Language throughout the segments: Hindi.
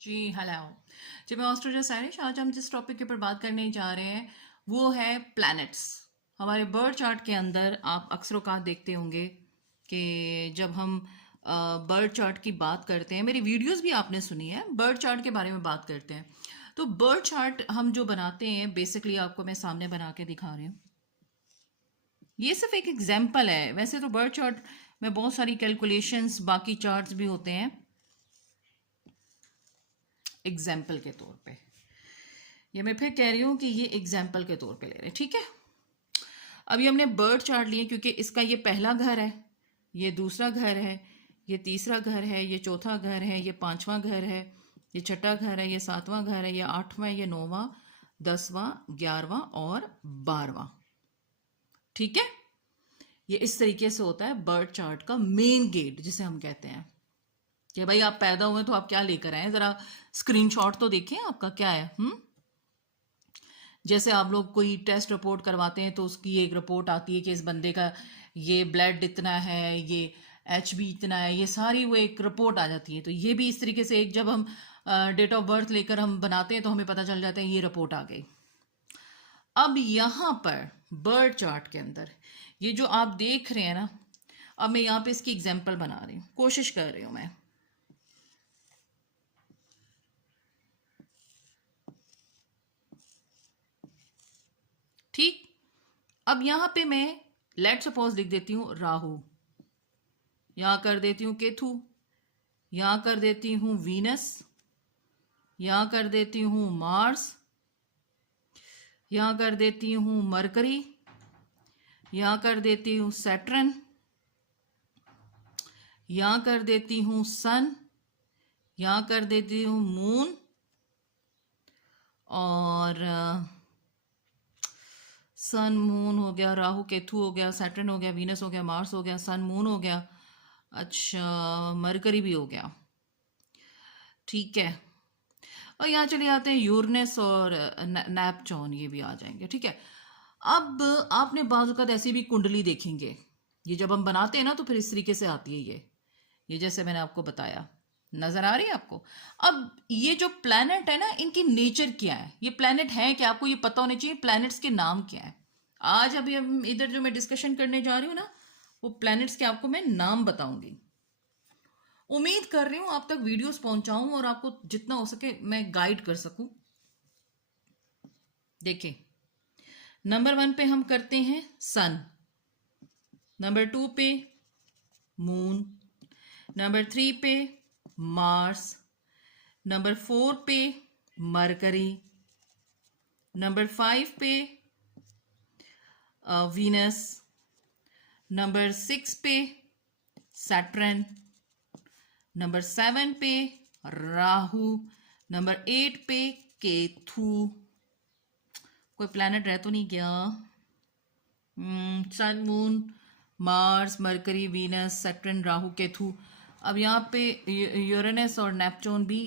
जी हेलो जी, मैं ऑस्ट्रेलिया सैनिश। आज हम जिस टॉपिक के ऊपर बात करने जा रहे हैं वो है प्लैनेट्स। हमारे बर्ड चार्ट के अंदर आप अक्सर औकात देखते होंगे कि जब हम बर्ड चार्ट की बात करते हैं, मेरी वीडियोस भी आपने सुनी है, बर्ड चार्ट के बारे में बात करते हैं। तो बर्ड चार्ट हम जो बनाते हैं, बेसिकली आपको मैं सामने बना के दिखा रही हूँ। ये सिर्फ एक एग्जाम्पल है, वैसे तो बर्ड चार्ट में बहुत सारी कैलकुलेशंस, बाकी चार्ट्स भी होते हैं। एग्जाम्पल के तौर पे ये मैं फिर कह रही हूँ कि ये एग्जाम्पल के तौर पे ले रहे हैं, ठीक है। अभी हमने बर्ड चार्ट लिए क्योंकि इसका ये पहला घर है, ये दूसरा घर है, ये तीसरा घर है, ये चौथा घर है, ये पांचवा घर है, ये छठा घर है, ये सातवां घर है, ये आठवां, ये नौवां, 10वां, 11वां और 12वां। ठीक है, ये इस तरीके से होता है बर्ड चार्ट का मेन गेट, जिसे हम कहते हैं कि भाई आप पैदा हुए तो आप क्या लेकर आए, जरा स्क्रीनशॉट तो देखें आपका क्या है। जैसे आप लोग कोई टेस्ट रिपोर्ट करवाते हैं तो उसकी एक रिपोर्ट आती है कि इस बंदे का ये ब्लड इतना है, ये HB इतना है, ये सारी वो एक रिपोर्ट आ जाती है। तो ये भी इस तरीके से एक जब हम डेट ऑफ बर्थ लेकर हम बनाते हैं तो हमें पता चल जाता है ये रिपोर्ट आ गई। अब यहाँ पर बर्ड चार्ट के अंदर ये जो आप देख रहे हैं ना, अब मैं यहाँ पे इसकी एग्जाम्पल बना रही हूँ, कोशिश कर रही हूँ मैं। ठीक, अब यहाँ पे मैं लेट सपोज लिख देती हूँ राहु, यहाँ कर देती हूँ केतु, यहाँ कर देती हूँ वीनस, यहाँ कर देती हूँ मार्स, यहाँ कर देती हूँ मरकरी, यहाँ कर देती हूँ सैटर्न, यहाँ कर देती हूँ सन, यहाँ कर देती हूँ मून, और सन मून हो गया, राहु केतु हो गया, सैटर्न हो गया, वीनस हो गया, मार्स हो गया, सन मून हो गया, अच्छा मरकरी भी हो गया। ठीक है, और यहाँ चले आते हैं यूरनेस और नैपचॉन, ये भी आ जाएंगे। ठीक है, अब आपने बाजुकात ऐसी भी कुंडली देखेंगे, ये जब हम बनाते हैं ना तो फिर इस तरीके से आती है ये जैसे मैंने आपको बताया, नजर आ रही है आपको। अब ये जो प्लैनेट है ना, इनकी नेचर क्या है, ये प्लैनेट है क्या, आपको ये पता होना चाहिए प्लैनेट्स के नाम क्या है। आज अभी हम इधर जो मैं डिस्कशन करने जा रही हूँ ना, वो प्लैनेट्स के आपको मैं नाम बताऊंगी। उम्मीद कर रही हूँ आप तक वीडियोस पहुंचाऊं और आपको जितना हो सके मैं गाइड कर सकूं। देखिए, नंबर 1 पे हम करते हैं सन, नंबर 2 पे मून, नंबर 3 पे मार्स, नंबर 4 पे मरकरी, नंबर 5 पे वीनस, नंबर 6 पे सैटर्न, नंबर 7 पे राहु, नंबर 8 पे केतु। कोई प्लैनेट रह तो नहीं गया? Sun moon Mars Mercury Venus Saturn Rahu Ketu. अब यहाँ पे यूरेनस और नेपच्यून भी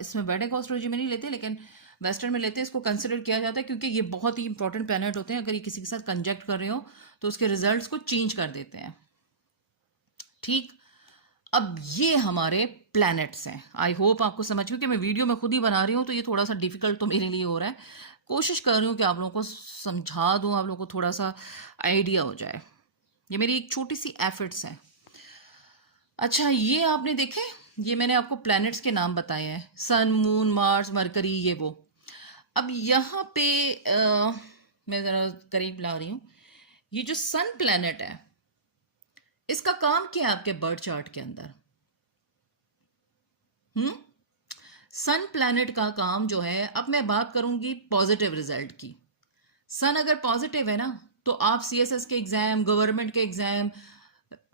इसमें वैदिक एस्ट्रोलॉजी में नहीं लेते, लेकिन वेस्टर्न में लेते हैं। इसको कंसिडर किया जाता है क्योंकि ये बहुत ही इंपॉर्टेंट प्लैनेट होते हैं। अगर ये किसी के साथ कंजक्ट कर रहे हो तो उसके रिजल्ट्स को चेंज कर देते हैं। ठीक, अब ये हमारे प्लैनेट्स हैं। आई होप आपको समझ, क्योंकि मैं वीडियो में खुद ही बना रही हूँ तो ये थोड़ा सा डिफिकल्ट तो मेरे लिए हो रहा है। कोशिश कर रही हूँ कि आप लोगों को समझा दूँ, आप लोगों को थोड़ा सा आइडिया हो जाए। ये मेरी एक छोटी सी एफर्ट्स है। अच्छा, ये आपने देखे, ये मैंने आपको प्लैनेट्स के नाम बताए हैं, सन मून मार्स मरकरी, ये वो। अब यहाँ पे मैं ज़रा करीब ला रही हूँ। ये जो सन प्लैनेट है, इसका काम क्या है आपके बर्थ चार्ट के अंदर? सन प्लैनेट का काम जो है, अब मैं बात करूंगी पॉजिटिव रिजल्ट की। सन अगर पॉजिटिव है ना तो आप CSS के एग्जाम, गवर्नमेंट के एग्जाम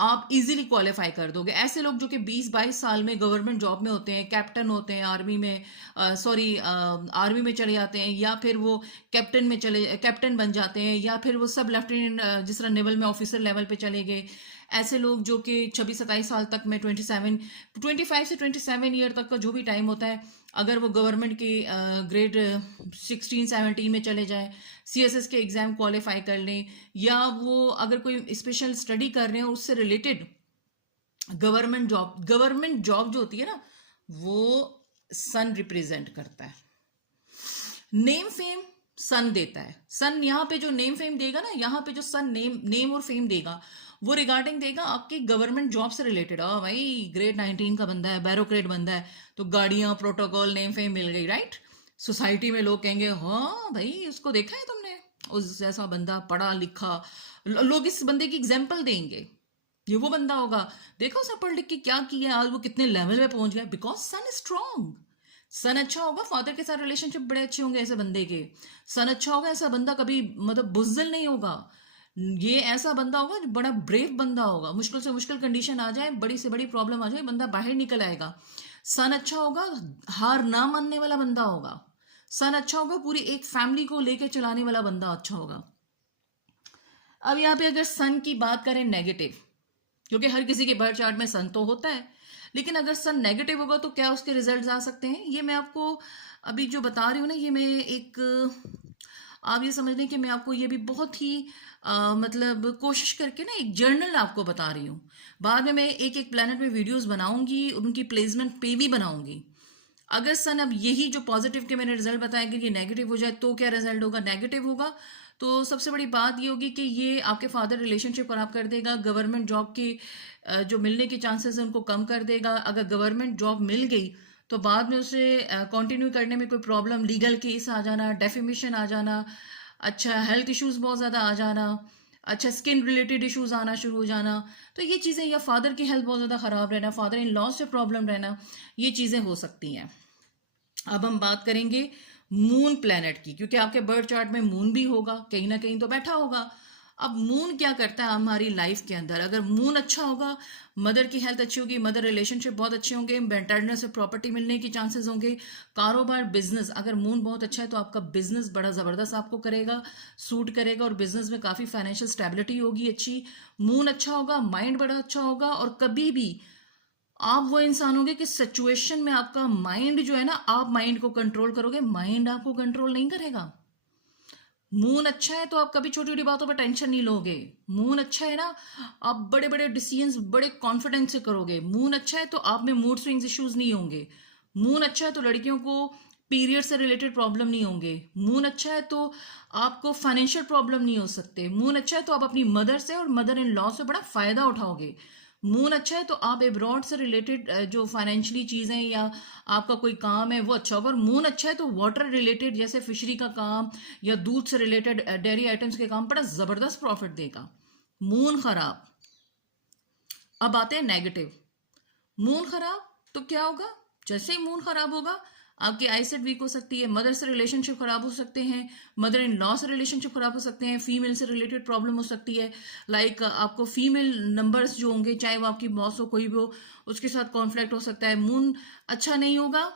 आप इजीली क्वालिफाई कर दोगे। ऐसे लोग जो कि 20-22 साल में गवर्नमेंट जॉब में होते हैं, कैप्टन होते हैं आर्मी में, आर्मी में चले जाते हैं, या फिर वो कैप्टन बन जाते हैं, या फिर वो सब लेफ्टिनेंट जिस तरह नेवल में ऑफिसर लेवल पे चले गए। ऐसे लोग जो कि 26-27 साल तक में 25 से 27 ईयर तक का जो भी टाइम होता है, अगर वो गवर्नमेंट के ग्रेड 16-17 में चले जाए, CSS के एग्ज़ाम क्वालिफाई कर लें, या वो अगर कोई स्पेशल स्टडी कर रहे हैं उससे रिलेटेड गवर्नमेंट जॉब जो होती है ना, वो सन रिप्रेजेंट करता है। नेम फेम सन देता है। सन यहाँ पे जो नेम फेम देगा ना, यहाँ पे जो सन नेम और फेम देगा वो रिगार्डिंग देगा आपकी गवर्नमेंट जॉब से रिलेटेड। भाई ग्रेड 19 का बंदा है, बैरोक्रेट बंदा है, तो गाड़ियां, प्रोटोकॉल, नेम फेम मिल गई, राइट। सोसाइटी में लोग कहेंगे हाँ भाई उसको देखा है तुमने, उस जैसा बंदा, पढ़ा लिखा। लोग इस बंदे की एग्जाम्पल देंगे, ये वो बंदा होगा, देखो उसने पढ़ लिख के क्या किया, आज वो कितने लेवल पे पहुंच गया, बिकॉज सन इज स्ट्रांग। सन अच्छा होगा, फादर के साथ रिलेशनशिप बड़े अच्छे होंगे ऐसे बंदे के। सन अच्छा होगा, ऐसा बंदा कभी मतलब बुज़दिल नहीं होगा। ये ऐसा बंदा होगा जो बड़ा ब्रेव बंदा होगा, मुश्किल से मुश्किल कंडीशन आ जाए, बड़ी से बड़ी प्रॉब्लम आ जाए, बंदा बाहर निकल आएगा। सन अच्छा होगा, हार ना मानने वाला बंदा होगा। सन अच्छा होगा, पूरी एक फैमिली को लेकर चलाने वाला बंदा अच्छा होगा। अब यहाँ पे अगर सन की बात करें नेगेटिव, क्योंकि हर किसी के बर्थ चार्ट में सन तो होता है, लेकिन अगर सन नेगेटिव होगा तो क्या उसके रिजल्ट्स आ सकते हैं, ये मैं आपको अभी जो बता रही हूँ ना, ये मैं एक, आप ये समझ लें कि मैं आपको ये भी बहुत ही मतलब कोशिश करके ना एक जर्नल आपको बता रही हूँ। बाद में मैं एक एक प्लैनेट में वीडियोस बनाऊंगी, उनकी प्लेसमेंट पे भी बनाऊंगी। अगर सन अब यही जो पॉजिटिव के मैंने रिजल्ट बताया कि ये नेगेटिव हो जाए तो क्या रिजल्ट होगा, नेगेटिव होगा तो सबसे बड़ी बात ये होगी कि ये आपके फादर रिलेशनशिप खराब कर देगा, गवर्नमेंट जॉब के जो मिलने के चांसेस हैं उनको कम कर देगा। अगर गवर्नमेंट जॉब मिल गई तो बाद में उसे कंटिन्यू करने में कोई प्रॉब्लम, लीगल केस आ जाना, डेफेमेशन आ जाना, अच्छा हेल्थ इश्यूज बहुत ज़्यादा आ जाना, अच्छा स्किन रिलेटेड इश्यूज आना शुरू हो जाना, तो ये चीज़ें, या फादर की हेल्थ बहुत ज़्यादा ख़राब रहना, फादर इन लॉ से प्रॉब्लम रहना, ये चीज़ें हो सकती हैं। अब हम बात करेंगे मून प्लैनेट की, क्योंकि आपके बर्थ चार्ट में मून भी होगा, कहीं ना कहीं तो बैठा होगा। अब मून क्या करता है हमारी लाइफ के अंदर, अगर मून अच्छा होगा, मदर की हेल्थ अच्छी होगी, मदर रिलेशनशिप बहुत अच्छे होंगे, मेंटरनल से प्रॉपर्टी मिलने के चांसेस होंगे, कारोबार, बिजनेस, अगर मून बहुत अच्छा है तो आपका बिजनेस बड़ा ज़बरदस्त आपको करेगा, सूट करेगा, और बिजनेस में काफ़ी फाइनेंशियल स्टेबिलिटी होगी अच्छी। मून अच्छा होगा, माइंड बड़ा अच्छा होगा, और कभी भी आप वो इंसान होंगे कि सिचुएशन में आपका माइंड जो है ना, आप माइंड को कंट्रोल करोगे, माइंड आपको कंट्रोल नहीं करेगा। मून अच्छा है तो आप कभी छोटी छोटी बातों पर टेंशन नहीं लोगे। मून अच्छा है ना, आप बड़े बड़े डिसीजंस बड़े कॉन्फिडेंस से करोगे। मून अच्छा है तो आप में मूड स्विंग्स इश्यूज नहीं होंगे। मून अच्छा है तो लड़कियों को पीरियड से रिलेटेड प्रॉब्लम नहीं होंगे। मून अच्छा है तो आपको फाइनेंशियल प्रॉब्लम नहीं हो सकते। मून अच्छा है तो आप अपनी मदर से और मदर इन लॉ से बड़ा फायदा उठाओगे। मून अच्छा है तो आप एब्रॉड से रिलेटेड जो फाइनेंशियली चीज़ें या आपका कोई काम है वो अच्छा होगा। और मून अच्छा है तो वाटर रिलेटेड जैसे फिशरी का काम या दूध से रिलेटेड डेयरी आइटम्स के काम बड़ा ज़बरदस्त प्रॉफिट देगा। मून खराब। अब आते हैं नेगेटिव। मून खराब तो क्या होगा, जैसे ही मून खराब होगा आपकी आईसेट वीक हो सकती है, मदर से रिलेशनशिप खराब हो सकते हैं, मदर इन लॉ से रिलेशनशिप खराब हो सकते हैं, फीमेल से रिलेटेड प्रॉब्लम हो सकती है, लाइक आपको फीमेल नंबर्स जो होंगे, चाहे वो आपकी बॉस हो कोई भी हो, उसके साथ कॉन्फ्लिक्ट हो सकता है। मून अच्छा नहीं होगा,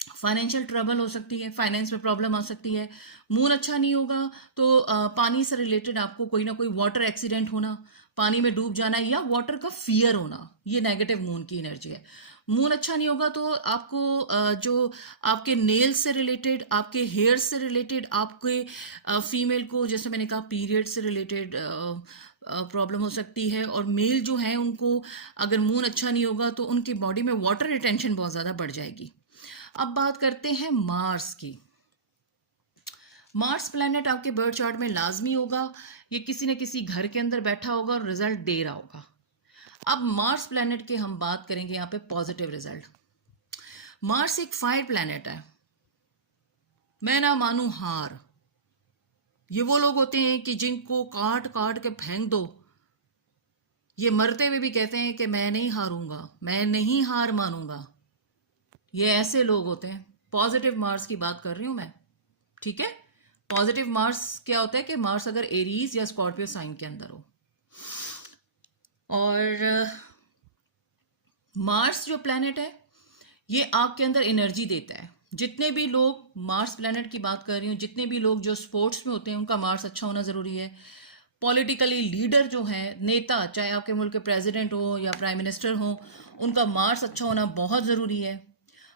फाइनेंशियल ट्रबल हो सकती है, फाइनेंस में प्रॉब्लम आ सकती है। मून अच्छा नहीं होगा तो पानी से रिलेटेड आपको कोई ना कोई वाटर एक्सीडेंट होना, पानी में डूब जाना, या वाटर का फियर होना, ये नेगेटिव मून की एनर्जी है। मून अच्छा नहीं होगा तो आपको जो आपके नेल्स से रिलेटेड, आपके हेयर से रिलेटेड, आपके फीमेल को जैसे मैंने कहा पीरियड से रिलेटेड प्रॉब्लम हो सकती है। और मेल जो है उनको अगर मून अच्छा नहीं होगा तो उनकी बॉडी में वाटर रिटेंशन बहुत ज़्यादा बढ़ जाएगी। अब बात करते हैं मार्स की। मार्स प्लैनेट आपके बर्थ चार्ट में लाजमी होगा, ये किसी न किसी घर के अंदर बैठा होगा और रिजल्ट दे रहा होगा। अब मार्स प्लैनेट के हम बात करेंगे यहाँ पे पॉजिटिव रिजल्ट। मार्स एक फायर प्लैनेट है, मैं ना मानू हार। ये वो लोग होते हैं कि जिनको काट काट के फेंक दो, ये मरते हुए भी कहते हैं कि मैं नहीं हारूंगा, मैं नहीं हार मानूंगा। ये ऐसे लोग होते हैं। पॉजिटिव मार्स की बात कर रही हूं मैं, ठीक है। पॉजिटिव मार्स क्या होता है कि मार्स अगर एरीज या स्कॉर्पियो साइन के अंदर हो, और मार्स जो प्लैनेट है ये आपके अंदर एनर्जी देता है। जितने भी लोग, मार्स प्लैनेट की बात कर रही हूँ, जितने भी लोग जो स्पोर्ट्स में होते हैं उनका मार्स अच्छा होना ज़रूरी है। पॉलिटिकली लीडर जो हैं, नेता, चाहे आपके मुल्क के प्रेसिडेंट हो या प्राइम मिनिस्टर हो, उनका मार्स अच्छा होना बहुत ज़रूरी है।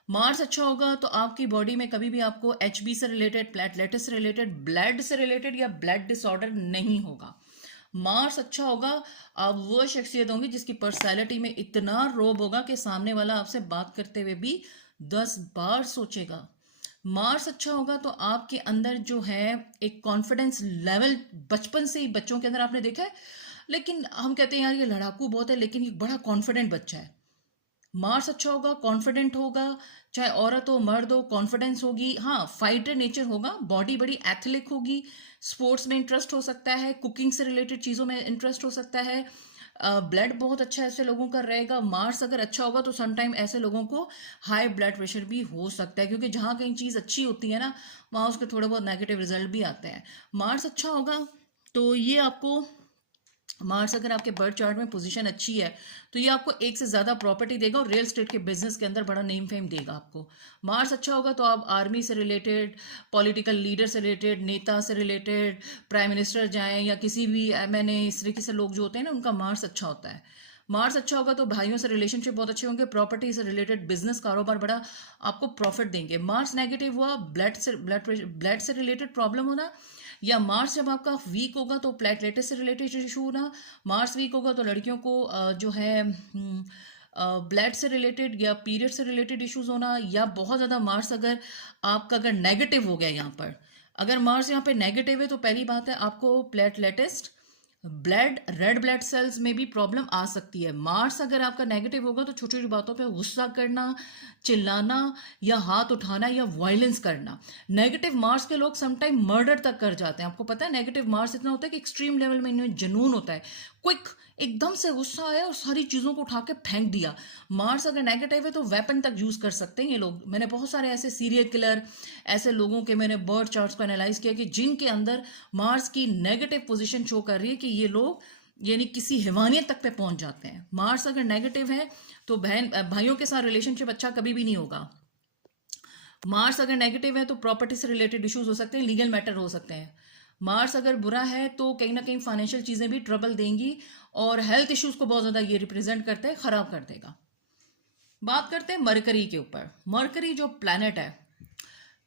मार्स अच्छा होगा तो आपकी बॉडी में कभी भी आपको एचबी से रिलेटेड, प्लेटलेट्स से रिलेटेड, ब्लड से रिलेटेड या ब्लड डिसऑर्डर नहीं होगा। मार्स अच्छा होगा, आप वो शख्सियत होंगी जिसकी पर्सनैलिटी में इतना रोब होगा कि सामने वाला आपसे बात करते हुए भी 10 बार सोचेगा। मार्स अच्छा होगा तो आपके अंदर जो है एक कॉन्फिडेंस लेवल, बचपन से ही बच्चों के अंदर आपने देखा है, लेकिन हम कहते हैं यार ये लड़ाकू बहुत है, लेकिन ये बड़ा कॉन्फिडेंट बच्चा है। मार्स अच्छा होगा, कॉन्फिडेंट होगा, चाहे औरत हो मर्द हो, कॉन्फिडेंस होगी। हाँ, फाइटर नेचर होगा, बॉडी बड़ी एथलिक होगी, स्पोर्ट्स में इंटरेस्ट हो सकता है, कुकिंग से रिलेटेड चीज़ों में इंटरेस्ट हो सकता है, ब्लड बहुत अच्छा ऐसे लोगों का रहेगा। मार्स अगर अच्छा होगा तो समटाइम ऐसे लोगों को हाई ब्लड प्रेशर भी हो सकता है, क्योंकि जहाँ कहीं चीज़ अच्छी होती है ना, वहाँ उसके थोड़े बहुत नेगेटिव रिजल्ट भी आते हैं। मार्स अच्छा होगा तो ये आपको, मार्स अगर आपके बर्थ चार्ट में पोजीशन अच्छी है तो ये आपको एक से ज़्यादा प्रॉपर्टी देगा और रियल स्टेट के बिजनेस के अंदर बड़ा नेम फेम देगा आपको। मार्स अच्छा होगा तो आप आर्मी से रिलेटेड, पॉलिटिकल लीडर से रिलेटेड, नेता से रिलेटेड, प्राइम मिनिस्टर जाएं या किसी भी मैंने इस तरीके से लोग जो होते हैं ना, उनका मार्स अच्छा होता है। मार्स अच्छा होगा तो भाइयों से रिलेशनशिप बहुत अच्छे होंगे, प्रॉपर्टी से रिलेटेड बिजनेस कारोबार बड़ा आपको प्रॉफिट देंगे। मार्स नेगेटिव हुआ, ब्लड से रिलेटेड प्रॉब्लम होना, या मार्स जब आपका वीक होगा तो प्लेटलेट्स से रिलेटेड इशू होना। मार्स वीक होगा तो लड़कियों को जो है ब्लड से रिलेटेड या पीरियड से रिलेटेड इश्यूज होना, या बहुत ज़्यादा मार्स अगर आपका अगर नेगेटिव हो गया यहाँ पर, अगर मार्स यहाँ पे नेगेटिव है तो पहली बात है आपको प्लेटलेटिस्ट, ब्लड, रेड ब्लड सेल्स में भी प्रॉब्लम आ सकती है। मार्स अगर आपका नेगेटिव होगा तो छोटी छोटी बातों पे गुस्सा करना, चिल्लाना या हाथ उठाना या वायलेंस करना। नेगेटिव मार्स के लोग समटाइम मर्डर तक कर जाते हैं। आपको पता है नेगेटिव मार्स इतना होता है कि एक्सट्रीम लेवल में इनमें जुनून होता है, क्विक, एकदम से गुस्सा आया और सारी चीज़ों को उठा के फेंक दिया। मार्स अगर नेगेटिव है तो वेपन तक यूज़ कर सकते हैं ये लोग। मैंने बहुत सारे ऐसे सीरियल किलर, ऐसे लोगों के मैंने बर्थ चार्ट्स को एनालाइज किया कि जिनके अंदर मार्स की नेगेटिव पोजीशन शो कर रही है कि ये लोग यानी किसी हैवानियत तक पे पहुंच जाते हैं। मार्स अगर नेगेटिव है तो भाइयों के साथ रिलेशनशिप अच्छा कभी भी नहीं होगा। मार्स अगर नेगेटिव है तो प्रॉपर्टी से रिलेटेड इश्यूज हो सकते हैं, लीगल मैटर हो सकते हैं। मार्स अगर बुरा है तो कहीं ना कहीं फाइनेंशियल चीज़ें भी ट्रबल देंगी और हेल्थ इश्यूज को बहुत ज़्यादा ये रिप्रेजेंट करते हैं, खराब कर देगा। बात करते हैं मरकरी के ऊपर। मरकरी जो प्लैनेट है,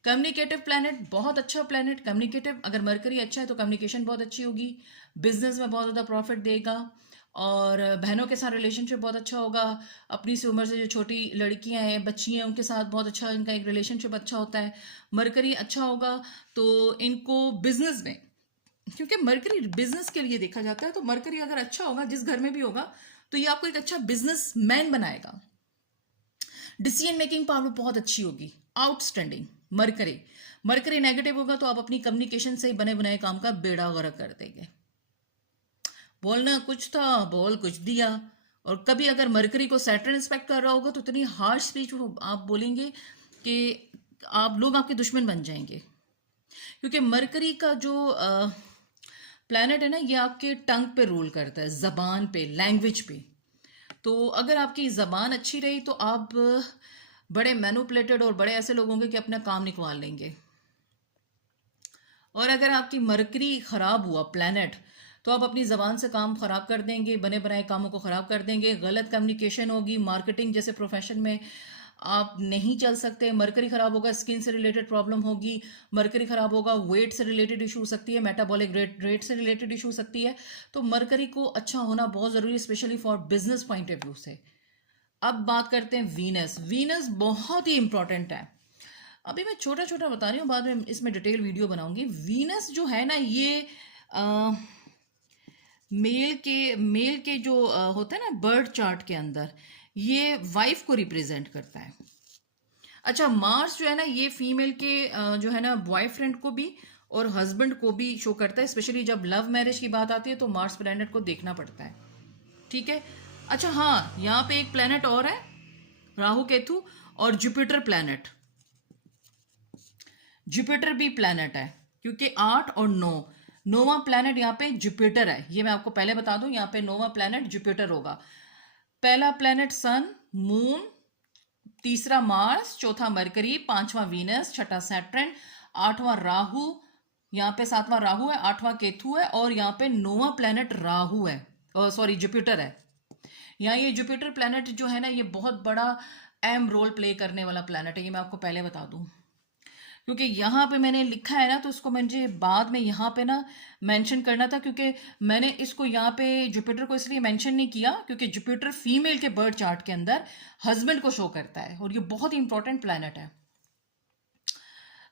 कम्युनिकेटिव प्लैनेट, बहुत अच्छा प्लैनेट। कम्युनिकेटिव, अगर मरकरी अच्छा है तो कम्युनिकेशन बहुत अच्छी होगी, बिजनेस में बहुत ज़्यादा प्रॉफिट देगा, और बहनों के साथ रिलेशनशिप बहुत अच्छा होगा। अपनी सी उम्र से जो छोटी लड़कियां हैं, बच्ची हैं, उनके साथ बहुत अच्छा इनका एक रिलेशनशिप अच्छा होता है। मरकरी अच्छा होगा तो इनको बिजनेस में, क्योंकि मरकरी बिजनेस के लिए देखा जाता है, तो मरकरी अगर अच्छा होगा जिस घर में भी होगा तो ये आपको एक अच्छा बिजनेस मैन बनाएगा। डिसीजन मेकिंग पावर बहुत अच्छी होगी, आउटस्टैंडिंग। मरकरी, मरकरी नेगेटिव होगा तो आप अपनी कम्युनिकेशन से ही बने बनाए काम का बेड़ा गर्क कर देंगे। बोलना कुछ था, बोल कुछ दिया। और कभी अगर मरकरी को सैटर्न इंस्पेक्ट कर रहा होगा तो इतनी हार्श स्पीच आप बोलेंगे कि आप लोग आपके दुश्मन बन जाएंगे, क्योंकि मरकरी का जो प्लैनेट है ना, ये आपके टंग पे रूल करता है, जबान पे, लैंग्वेज पे। तो अगर आपकी जबान अच्छी रही तो आप बड़े मैनुपुलेटेड और बड़े ऐसे लोग होंगे कि अपना काम निकलवा लेंगे। और अगर आपकी मरकरी खराब हुआ प्लैनेट तो आप अपनी ज़बान से काम ख़राब कर देंगे, बने बनाए कामों को ख़राब कर देंगे, गलत कम्युनिकेशन होगी, मार्केटिंग जैसे प्रोफेशन में आप नहीं चल सकते। मरकरी ख़राब होगा, स्किन से रिलेटेड प्रॉब्लम होगी। मरकरी ख़राब होगा, वेट से रिलेटेड इशू हो सकती है, मेटाबॉलिक रेट से रिलेटेड इशू हो सकती है। तो मरकरी को अच्छा होना बहुत ज़रूरी है, specially for business point of view से। अब बात करते हैं वीनस। वीनस बहुत ही इंपॉर्टेंट है। अभी मैं छोटा छोटा बता रही हूँ, बाद में इसमें डिटेल वीडियो बनाऊंगी। वीनस जो है ना, ये मेल के जो होता है ना बर्थ चार्ट के अंदर, ये वाइफ को रिप्रेजेंट करता है। अच्छा, मार्स जो है ना, ये फीमेल के जो है ना बॉयफ्रेंड को भी और हस्बैंड को भी शो करता है। स्पेशली जब लव मैरिज की बात आती है तो मार्स प्लैनेट को देखना पड़ता है। ठीक है। अच्छा हाँ, यहाँ पे एक प्लैनेट और है, राहु केतु और जुपिटर प्लैनेट। जुपिटर भी प्लैनेट है, क्योंकि 8 और 9, नोवा प्लैनेट यहाँ पे जुपिटर है। ये मैं आपको पहले बता दूं, यहाँ पे नोवा प्लैनेट जुपिटर होगा। पहला प्लैनेट सन, मून, तीसरा मार्स, चौथा मरकरी, पांचवा वीनस, छठा सैटर्न, आठवां राहु, यहाँ पे सातवां राहु है, आठवां केतु है, और यहाँ पे नोवा प्लैनेट राहु है, सॉरी जुपिटर है। यहाँ ये जुपिटर प्लैनेट जो है ना, ये बहुत बड़ा अहम रोल प्ले करने वाला प्लैनेट है, ये मैं आपको पहले बता दूं। क्योंकि यहाँ पे मैंने लिखा है ना, तो इसको मुझे बाद में यहाँ पे ना मेंशन करना था, क्योंकि मैंने इसको यहाँ पे जुपिटर को इसलिए मेंशन नहीं किया क्योंकि जुपिटर फीमेल के बर्थ चार्ट के अंदर हस्बैंड को शो करता है और ये बहुत ही इंपॉर्टेंट प्लैनेट है।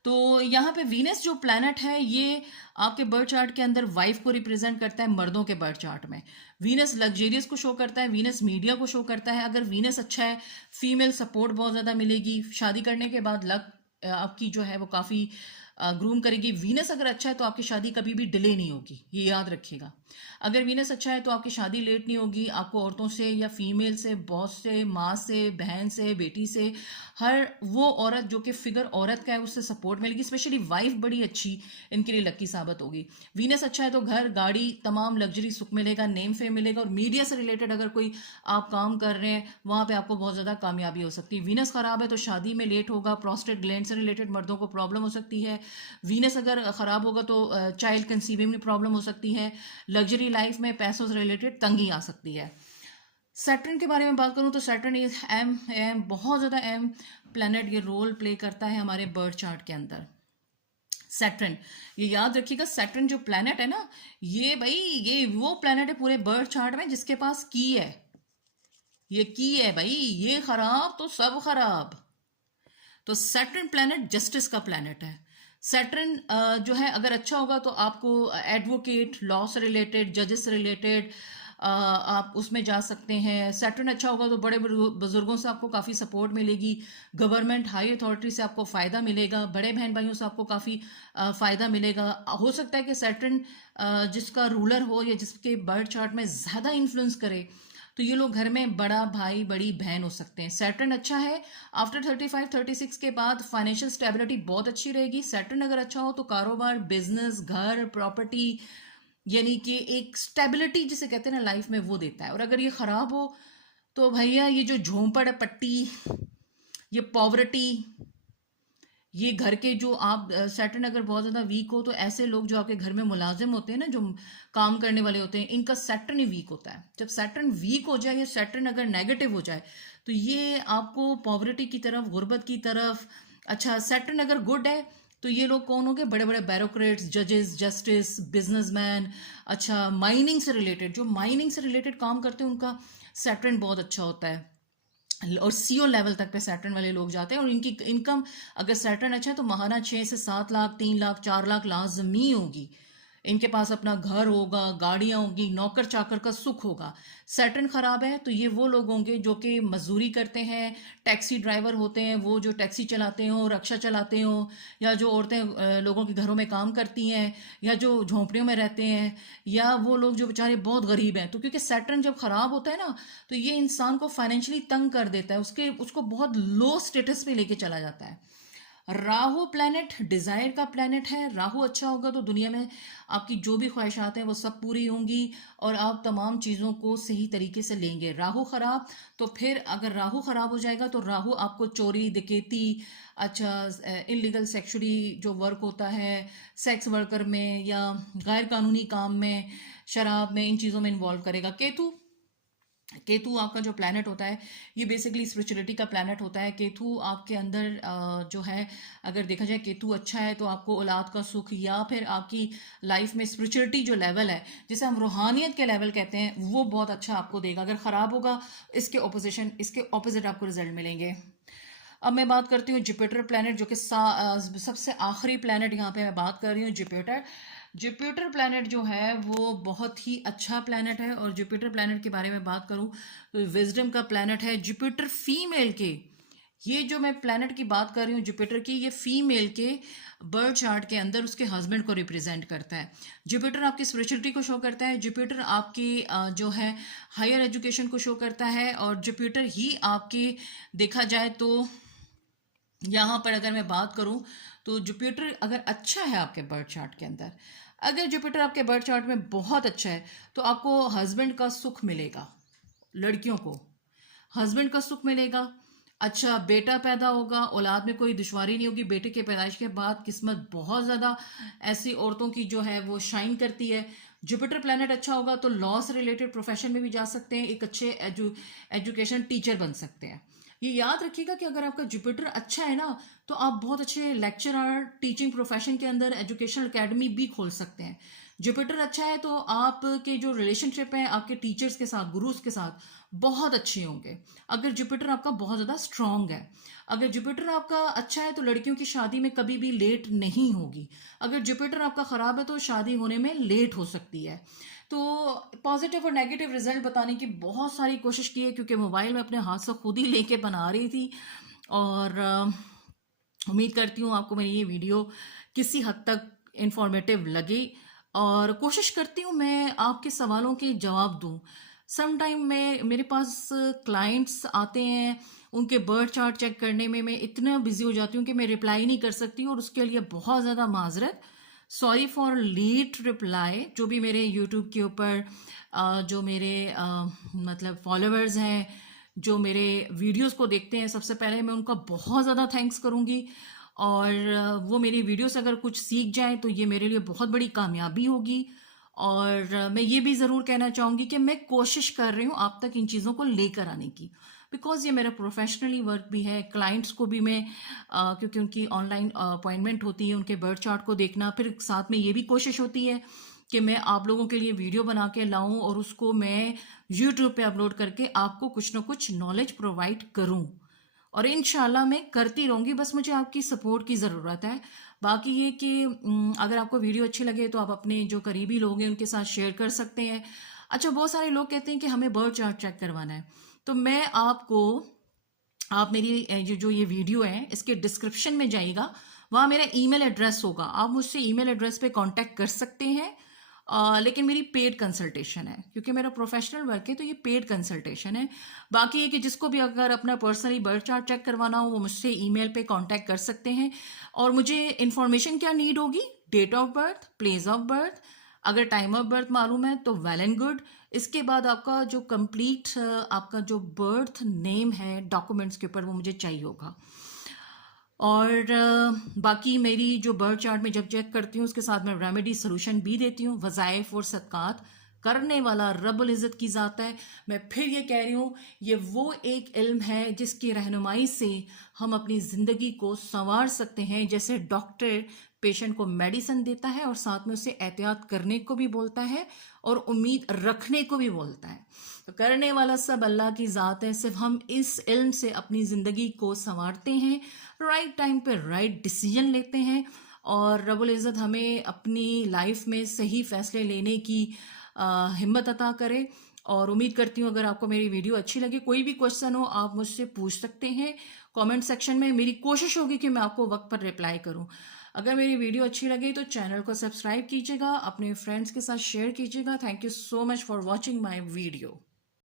तो यहाँ पे वीनस जो प्लैनेट है ये आपके बर्थ चार्ट के अंदर वाइफ को रिप्रेजेंट करता है। मर्दों के बर्थ चार्ट में वीनस लग्जेरियस को शो करता है, वीनस मीडिया को शो करता है। अगर वीनस अच्छा है, फीमेल सपोर्ट बहुत ज़्यादा मिलेगी, शादी करने के बाद लक आपकी जो है वो काफ़ी ग्रूम करेगी। वीनस अगर अच्छा है तो आपकी शादी कभी भी डिले नहीं होगी, ये याद रखिएगा। अगर वीनस अच्छा है तो आपकी शादी लेट नहीं होगी। आपको औरतों से या फीमेल से, बॉस से, माँ से, बहन से, बेटी से, हर वो औरत जो कि फिगर औरत का है उससे सपोर्ट मिलेगी। स्पेशली वाइफ बड़ी अच्छी इनके लिए लकी साबित होगी। वीनस अच्छा है तो घर, गाड़ी, तमाम लग्जरी सुख मिलेगा, नेम फेम मिलेगा। और मीडिया से रिलेटेड अगर कोई आप काम कर रहे हैं वहाँ पे आपको बहुत ज़्यादा कामयाबी हो सकती है। वीनस खराब है तो शादी में लेट होगा, प्रोस्टेट ग्लैंड से रिलेटेड मर्दों को प्रॉब्लम हो सकती है। वीनस अगर ख़राब होगा तो चाइल्ड कंसीविंग में प्रॉब्लम हो सकती है। लग्जरी लाइफ में पैसों से रिलेटेड तंगी आ सकती है। सैटर्न के बारे में बात करूं तो सैटर्न इज एम बहुत ज़्यादा एम प्लैनेट, ये रोल प्ले करता है हमारे बर्थ चार्ट के अंदर। सैटर्न, ये याद रखिएगा, सैटर्न जो प्लैनेट है ना, ये भाई ये वो प्लैनेट है पूरे बर्थ चार्ट में जिसके पास की है। ये की है भाई, ये खराब तो सब खराब। तो सैटर्न प्लैनेट जस्टिस का प्लैनेट है। सैटर्न जो है अगर अच्छा होगा तो आपको एडवोकेट, लॉ से रिलेटेड, जजेस से रिलेटेड आप उसमें जा सकते हैं। सैटर्न अच्छा होगा तो बड़े बुजुर्गों से आपको काफ़ी सपोर्ट मिलेगी। गवर्नमेंट, हाई अथॉरिटी से आपको फ़ायदा मिलेगा। बड़े बहन भाइयों से आपको काफ़ी फ़ायदा मिलेगा। हो सकता है कि सैटर्न जिसका रूलर हो या जिसके बर्थ चार्ट में ज़्यादा इन्फ्लुएंस करे तो ये लोग घर में बड़ा भाई, बड़ी बहन हो सकते हैं। सैटर्न अच्छा है, आफ्टर 35 36 के बाद फाइनेंशियल स्टेबिलिटी बहुत अच्छी रहेगी। सैटर्न अगर अच्छा हो तो कारोबार, बिजनेस, घर, प्रॉपर्टी, यानी कि एक स्टेबिलिटी जिसे कहते हैं ना लाइफ में, वो देता है। और अगर ये खराब हो तो भैया ये जो झोंपड़ पट्टी, ये पॉवर्टी, ये घर के जो आप सैटर्न अगर बहुत ज़्यादा वीक हो तो ऐसे लोग जो आपके घर में मुलाजिम होते हैं ना, जो काम करने वाले होते हैं, इनका सैटर्न ही वीक होता है। जब सैटर्न वीक हो जाए या सैटर्न अगर नेगेटिव हो जाए तो ये आपको पॉवर्टी की तरफ, गुर्बत की तरफ। अच्छा, सैटर्न अगर गुड है तो ये लोग कौन होंगे? बड़े बड़े ब्यूरोक्रेट्स, जजेस, जस्टिस, बिजनेसमैन। अच्छा, माइनिंग से रिलेटेड, जो माइनिंग से रिलेटेड काम करते हैं उनका सैटर्न बहुत अच्छा होता है। और सीओ लेवल तक पे सैटर्न वाले लोग जाते हैं और इनकी इनकम अगर सैटर्न अच्छा है तो महाना 6 से 7 लाख, 3 लाख, 4 लाख लाजमी होगी। इनके पास अपना घर होगा, गाड़ियां होंगी, नौकर चाकर का सुख होगा। सैटर्न खराब है तो ये वो लोग होंगे जो कि मजदूरी करते हैं, टैक्सी ड्राइवर होते हैं, वो जो टैक्सी चलाते हो, रक्षा चलाते हो, या जो औरतें लोगों के घरों में काम करती हैं, या जो झोंपड़ियों में रहते हैं, या वो लोग जो बेचारे बहुत गरीब हैं। तो क्योंकि सैटर्न जब खराब होता है ना तो ये इंसान को फाइनेंशियली तंग कर देता है, उसको बहुत लो स्टेटस पे लेके चला जाता है। राहु प्लैनेट डिजायर का प्लैनेट है। राहु अच्छा होगा तो दुनिया में आपकी जो भी ख्वाहिशात हैं वो सब पूरी होंगी और आप तमाम चीज़ों को सही तरीके से लेंगे। राहु खराब तो फिर अगर राहु खराब हो जाएगा तो राहु आपको चोरी, डकैती, अच्छा इलीगल सेक्सुअली जो वर्क होता है, सेक्स वर्कर में या गैर कानूनी काम में, शराब में, इन चीज़ों में इन्वॉल्व करेगा। केतु आपका जो प्लैनेट होता है ये बेसिकली स्पिरिचुअलिटी का प्लैनेट होता है। केतु आपके अंदर जो है, अगर देखा जाए केतु अच्छा है तो आपको औलाद का सुख या फिर आपकी लाइफ में स्पिरिचुअलिटी जो लेवल है, जिसे हम रूहानियत के लेवल कहते हैं, वो बहुत अच्छा आपको देगा। अगर ख़राब होगा इसके ऑपोजिट आपको रिजल्ट मिलेंगे। अब मैं बात करती हूँ जुपिटर प्लैनेट, जो कि सबसे आखिरी प्लैनेट यहाँ पे मैं बात कर रही हूँ, जुपिटर। जुपिटर प्लैनेट जो है वो बहुत ही अच्छा प्लैनेट है। और जुपिटर प्लैनेट के बारे में बात करूं तो विजडम का प्लैनेट है। जुपिटर फीमेल के, ये जो मैं प्लैनेट की बात कर रही हूँ जुपिटर की, ये फीमेल के बर्थ चार्ट के अंदर उसके हस्बैंड को रिप्रेजेंट करता है। जुपिटर आपकी स्पिरिचुअलिटी को शो करता है। जुपिटर आपकी जो है हायर एजुकेशन को शो करता है। और जुपिटर ही आपके, देखा जाए तो यहाँ पर अगर मैं बात करूं तो जुपिटर अगर अच्छा है आपके बर्थ चार्ट के अंदर, अगर जुपिटर आपके बर्थ चार्ट में बहुत अच्छा है तो आपको हस्बैंड का सुख मिलेगा। लड़कियों को हस्बैंड का सुख मिलेगा। अच्छा, बेटा पैदा होगा, औलाद में कोई दुश्वारी नहीं होगी। बेटे के पैदाइश के बाद किस्मत बहुत ज़्यादा ऐसी औरतों की जो है वो शाइन करती है। जुपिटर प्लैनेट अच्छा होगा तो लॉ से रिलेटेड प्रोफेशन में भी जा सकते हैं, एक अच्छे एजुकेशन टीचर बन सकते हैं। ये याद रखिएगा कि अगर आपका जुपिटर अच्छा है ना, तो आप बहुत अच्छे लेक्चरर, टीचिंग प्रोफेशन के अंदर एजुकेशनल एकेडमी भी खोल सकते हैं। जुपिटर अच्छा है तो आपके जो रिलेशनशिप है आपके टीचर्स के साथ, गुरुज के साथ, बहुत अच्छे होंगे। अगर जुपिटर आपका बहुत ज़्यादा स्ट्रांग है, अगर जुपिटर आपका अच्छा है तो लड़कियों की शादी में कभी भी लेट नहीं होगी। अगर जुपिटर आपका ख़राब है तो शादी होने में लेट हो सकती है। तो पॉजिटिव और नेगेटिव रिजल्ट बताने की बहुत सारी कोशिश की है, क्योंकि मोबाइल में अपने हाथ से खुद ही लेके बना रही थी। और उम्मीद करती हूँ आपको मेरी ये वीडियो किसी हद तक इंफॉर्मेटिव लगे, और कोशिश करती हूँ मैं आपके सवालों के जवाब दूँ। समटाइम मेरे पास क्लाइंट्स आते हैं, उनके बर्थ चार्ट चेक करने में मैं इतना बिजी हो जाती हूँ कि मैं रिप्लाई नहीं कर सकती हूँ, और उसके लिए बहुत ज़्यादा माजरत। Sorry for late reply. जो भी मेरे यूट्यूब के ऊपर जो मेरे मतलब फॉलोअर्स हैं, जो मेरे वीडियोस को देखते हैं, सबसे पहले मैं उनका बहुत ज़्यादा थैंक्स करूँगी। और वो मेरी वीडियो से अगर कुछ सीख जाए तो ये मेरे लिए बहुत बड़ी कामयाबी होगी। और मैं ये भी ज़रूर कहना चाहूँगी कि मैं कोशिश कर रही हूँ आप तक इन चीज़ों को लेकर आने की, बिकॉज ये मेरा प्रोफेशनली वर्क भी है। क्लाइंट्स को भी मैं क्योंकि उनकी ऑनलाइन अपॉइंटमेंट होती है, उनके बर्थ चार्ट को देखना, फिर साथ में ये भी कोशिश होती है कि मैं आप लोगों के लिए वीडियो बना के लाऊं और उसको मैं यूट्यूब पे अपलोड करके आपको कुछ ना कुछ नॉलेज प्रोवाइड करूं। और इंशाल्लाह मैं करती रहूंगी, बस मुझे आपकी सपोर्ट की ज़रूरत है। बाकी ये कि अगर आपको वीडियो अच्छी लगे तो आप अपने जो करीबी लोग हैं उनके साथ शेयर कर सकते हैं। अच्छा, बहुत सारे लोग कहते हैं कि हमें बर्थ चार्ट चेक करवाना है, तो मैं आपको, आप मेरी जो ये वीडियो है इसके डिस्क्रिप्शन में जाइएगा, वहाँ मेरा ईमेल एड्रेस होगा, आप मुझसे ईमेल एड्रेस पे कांटेक्ट कर सकते हैं। लेकिन मेरी पेड कंसल्टेशन है, क्योंकि मेरा प्रोफेशनल वर्क है तो ये पेड कंसल्टेशन है। बाकी ये कि जिसको भी अगर अपना पर्सनली बर्थ चार्ट चेक करवाना हो वो मुझसे ईमेल पे कांटेक्ट कर सकते हैं। और मुझे इन्फॉर्मेशन क्या नीड होगी? Date of birth, place of birth, अगर टाइम ऑफ बर्थ मालूम है तो वेल एंड गुड। इसके बाद आपका जो कंप्लीट आपका जो बर्थ नेम है डॉक्यूमेंट्स के ऊपर, वो मुझे चाहिए होगा। और बाकी मेरी जो बर्थ चार्ट में जब चेक करती हूँ उसके साथ मैं रेमेडी सोल्यूशन भी देती हूँ। वज़ाइफ और सदकात करने वाला रब्बुल इज़्ज़त की ज़ात है। मैं फिर ये कह रही हूँ, ये वो एक इल्म है जिसकी रहनुमाई से हम अपनी ज़िंदगी को संवार सकते हैं। जैसे डॉक्टर पेशेंट को मेडिसिन देता है और साथ में उसे एहतियात करने को भी बोलता है और उम्मीद रखने को भी बोलता है। तो करने वाला सब अल्लाह की ज़ात है, सिर्फ हम इस इल्म से अपनी ज़िंदगी को संवारते हैं, राइट टाइम पे राइट डिसीजन लेते हैं, और रब्बुल इज़्ज़त हमें अपनी लाइफ में सही फैसले लेने की हिम्मत अता करे। और उम्मीद करती हूँ अगर आपको मेरी वीडियो अच्छी लगे, कोई भी क्वेश्चन हो आप मुझसे पूछ सकते हैं कमेंट सेक्शन में। मेरी कोशिश होगी कि मैं आपको वक्त पर रिप्लाई करूँ। अगर मेरी वीडियो अच्छी लगी तो चैनल को सब्सक्राइब कीजिएगा, अपने फ्रेंड्स के साथ शेयर कीजिएगा। Thank you so much for watching my video.